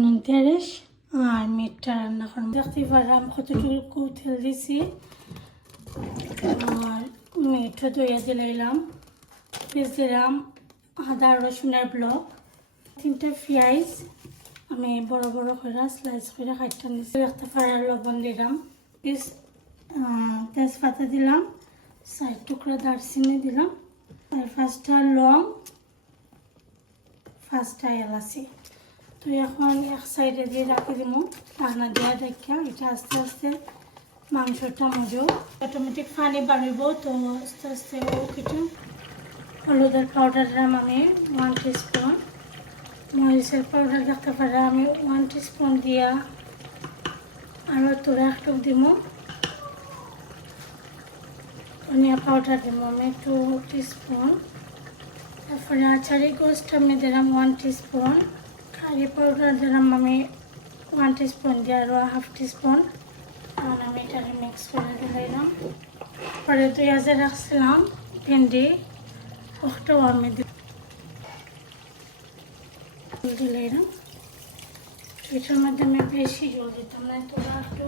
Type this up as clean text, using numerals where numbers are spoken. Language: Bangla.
নুনতেরেশ আর মিটটা রান্না করবো। দেখতে পারলাম কতটুকু তেল দিছি আর মিটও দইয়া দিলাম, পেঁয়াজ দিলাম, আদা রসুনের ব্লক, 3টা পেঁয়াজ আমি বড় বড় করে স্লাইস করে কাটতে নিয়েছি। দেখতে পারার লবণ দিলাম, তেজপাতা দিলাম, 4 টুকরা দারচিনি দিলাম, আর 5টা লং, 5টা এলাচি। তো এখন এক সাইডে দিয়ে রাখি দিব, রান্না দেওয়া দেখা এটা আস্তে আস্তে মাংসটা মজো অটোমেটিক পানি বাড়িব। তো আস্তে আস্তে ও কিছু হলুদের পাউডার দিলাম আমি 1 টিস্পুন, মরিচের পাউডার দেখতে পারে আমি 1 টিস্পুন দিয়া আরও তোরা একটু দিব, ধনিয়া পাউডার দিব আমি 2 টিস্পুন, তারপরে আচারি গোস্ট আমি দিলাম 1 টিস্পুন, কারি পাউডার দিলাম আমি 1 টিস্পুন দিয়ে আরও 1/2 টিস্পুন। এখন আমি এটাকে মিক্স করে দিলাম। পরে পেঁয়াজে রাখছিলাম ভেন্ডি, ওটাও আমি দিলাম। এটার মধ্যে আমি বেশি জল দিতাম না, তোরা একটু